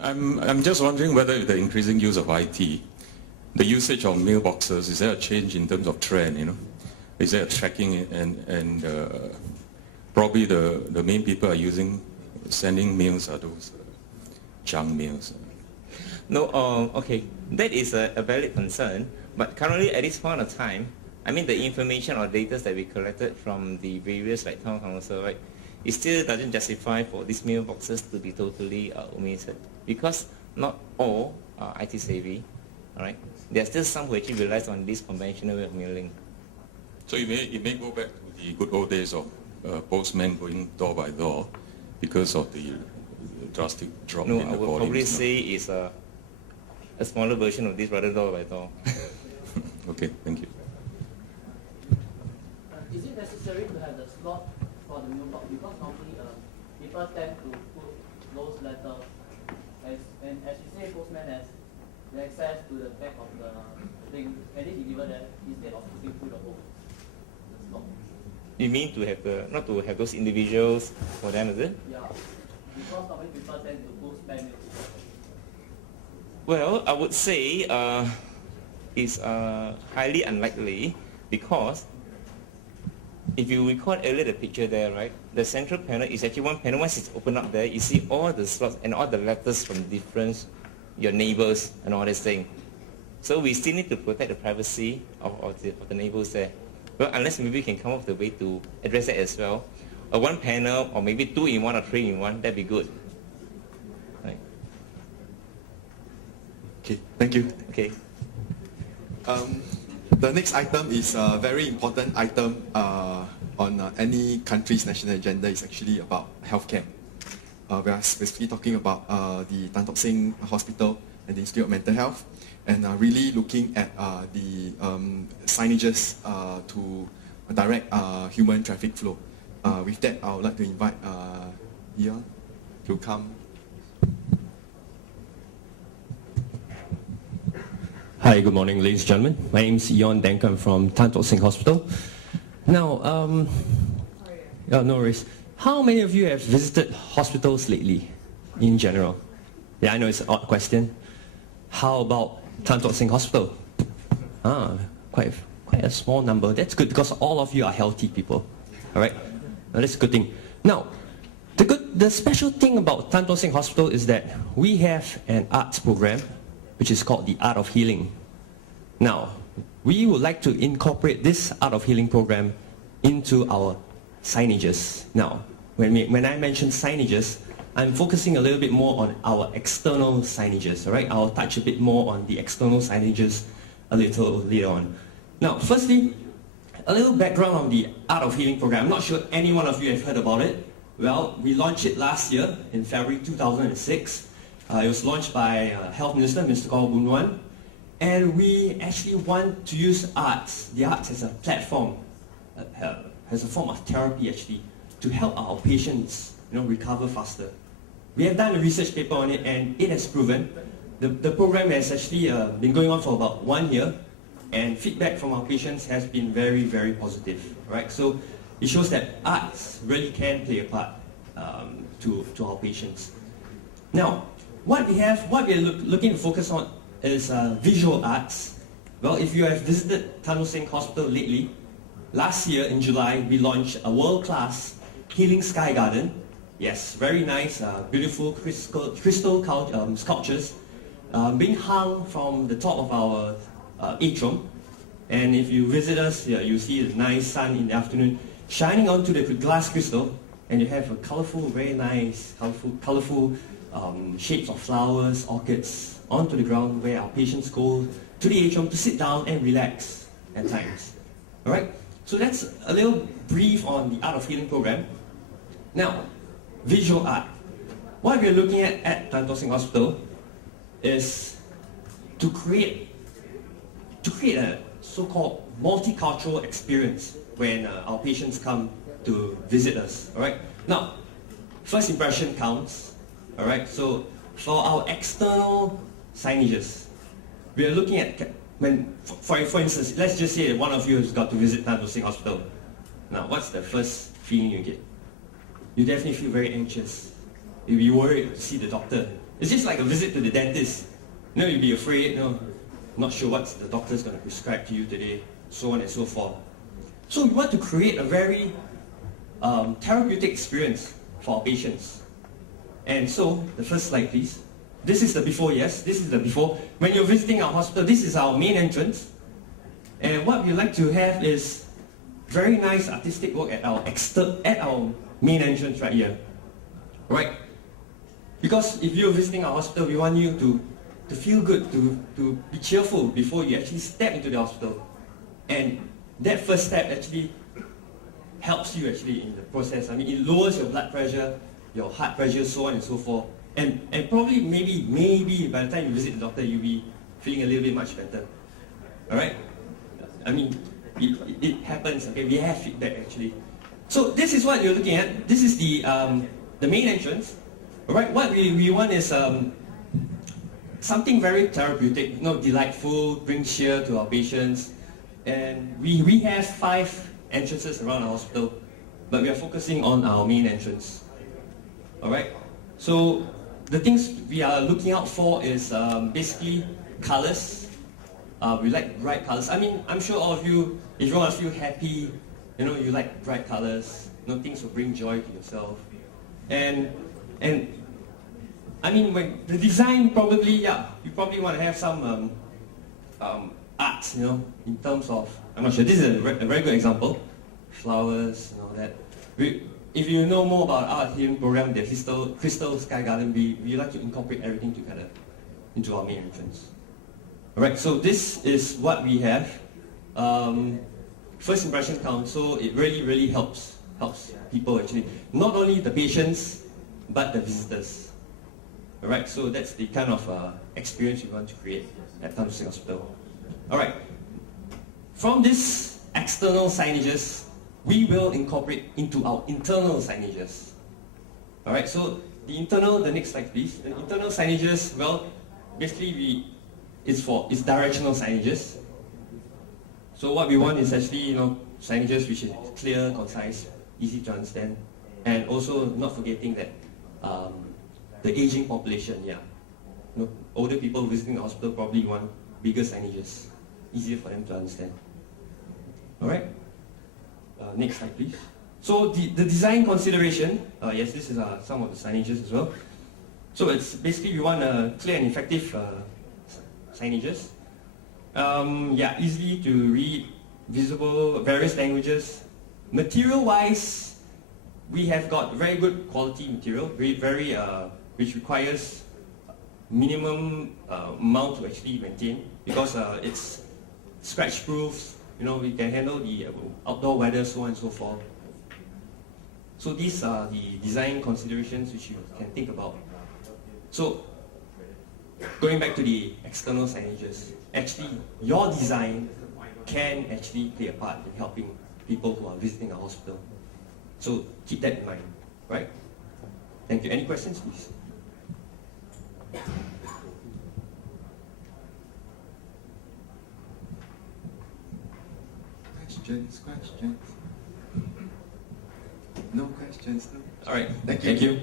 I'm just wondering whether with the increasing use of IT, the usage of mailboxes, is there a change in terms of trend, you know? Is there a tracking and probably the main people are sending mails are those junk mails? No, okay, that is a valid concern, but currently at this point of time, I mean the information or data that we collected from the various like town council, right, it still doesn't justify for these mailboxes to be totally omitted, because not all are IT savvy, all right? There are still some who actually relies on this conventional way of mailing. So it may go back to the good old days of postmen going door by door because of the drastic drop in the volumes. No, I would probably say it's a smaller version of this rather door by door. Okay, thank you. Is it necessary to have the slot for the mailbox? Because normally people tend to put those letters, and as you say, postman has the access to the back of the thing, and then he deliver that instead of putting through the hole. You mean to have not to have those individuals for them, is it? Yeah, because normally people tend to post spam mail. Well, I would say it's highly unlikely, because if you recall earlier the picture there, right, the central panel is actually one panel. Once it's opened up there, you see all the slots and all the letters from different, your neighbors and all this thing. So we still need to protect the privacy of the neighbors there. Well, unless maybe we can come up with a way to address that as well. One panel, or maybe 2-in-1 or 3-in-1, that'd be good. Right. Okay, thank you. Okay. The next item is a very important item on any country's national agenda. Is actually about healthcare. We are specifically talking about the Tock Seng Hospital and the Institute of Mental Health, and really looking at the signages to direct human traffic flow. With that, I would like to invite Ian to come. Hi, good morning, ladies and gentlemen. My name is Ion Denkan from Tock Seng Hospital. Now, no worries. How many of you have visited hospitals lately, in general? Yeah, I know it's an odd question. How about Tock Seng Hospital? Quite a small number. That's good, because all of you are healthy people. All right, now, that's a good thing. Now, the special thing about Tock Seng Hospital is that we have an arts program, which is called the Art of Healing. Now, we would like to incorporate this Art of Healing program into our signages. Now, when I mention signages, I'm focusing a little bit more on our external signages, all right? I'll touch a bit more on the external signages a little later on. Now, firstly, a little background on the Art of Healing program. I'm not sure any one of you have heard about it. Well, we launched it last year in February 2006. It was launched by Health Minister, Mr. Kau Boon Wan, and we actually want to use arts, the arts as a platform, as a form of therapy actually, to help our patients, recover faster. We have done a research paper on it, and it has proven the program has actually been going on for about 1 year, and feedback from our patients has been very, very positive. Right? So it shows that arts really can play a part to our patients. Now, what we are looking to focus on is visual arts. Well, if you have visited Tock Seng Hospital lately, last year in July, we launched a world-class Healing Sky Garden. Yes, very nice, beautiful crystal sculptures being hung from the top of our atrium. And if you visit us, you see the nice sun in the afternoon shining onto the glass crystal, and you have a colorful, very nice, colorful shapes of flowers, orchids onto the ground where our patients go to the atrium to sit down and relax at times. All right? So that's a little brief on the Art of Healing program. Now, visual art. What we're looking at Tock Seng Hospital is to create a so-called multicultural experience when our patients come to visit us. All right? Now, first impression counts. All right? So for our external signages, we are looking at for instance, let's just say that one of you has got to visit Tock Seng Hospital. Now, what's the first feeling you get? You definitely feel very anxious. You'll be worried to see the doctor. It's just like a visit to the dentist. You know, you'll be afraid, you know, not sure what the doctor's going to prescribe to you today, so on and so forth. So we want to create a very therapeutic experience for our patients. And so, the first slide please. This is the before, yes, this is the before. When you're visiting our hospital, this is our main entrance. And what we like to have is very nice artistic work at our main entrance right here. Right? Because if you're visiting our hospital, we want you to feel good, to be cheerful before you actually step into the hospital. And that first step actually helps you actually in the process. I mean, it lowers your blood pressure, your heart pressure, so on and so forth. And probably, maybe by the time you visit the doctor, you'll be feeling a little bit much better. Alright? I mean, it happens, okay? We have feedback actually. So this is what you're looking at. This is the main entrance. Alright, what we want is something very therapeutic, you know, delightful, bring cheer to our patients. And we have 5 entrances around our hospital, but we are focusing on our main entrance. Alright? So the things we are looking out for is basically colors. We like bright colors. I mean, I'm sure all of you, if you want to feel happy, you know, you like bright colors, you know, things will bring joy to yourself. And I mean, when the design probably, yeah, you probably want to have some art, you know, in terms of, I'm not sure, this is a very good example. Flowers and all that. If you know more about our art healing program, the Crystal Sky Garden, we like to incorporate everything together into our main entrance. Alright, so this is what we have. First impression counts, so it really helps people actually. Not only the patients, but the visitors. Alright, so that's the kind of experience we want to create at Tock Seng Hospital. Alright, from this external signages, we will incorporate into our internal signages. Alright, so the next slide please. The internal signages, well, basically it's directional signages. So what we want is actually, you know, signages which is clear, concise, easy to understand, and also not forgetting that the aging population, yeah. You know, older people visiting the hospital probably want bigger signages, easier for them to understand. Alright? Next slide please. So the design consideration, yes, this is some of the signages as well. So it's basically we want clear and effective signages. Yeah, easy to read, visible, various languages. Material-wise, we have got very good quality material, which requires minimum amount to actually maintain because it's scratch-proof. You know, we can handle the outdoor weather, so on and so forth. So these are the design considerations which you can think about. So, going back to the external signages, actually your design can actually play a part in helping people who are visiting a hospital. So keep that in mind, right? Thank you. Any questions, please? Questions? No questions, no. All right. Thank you. Thank you.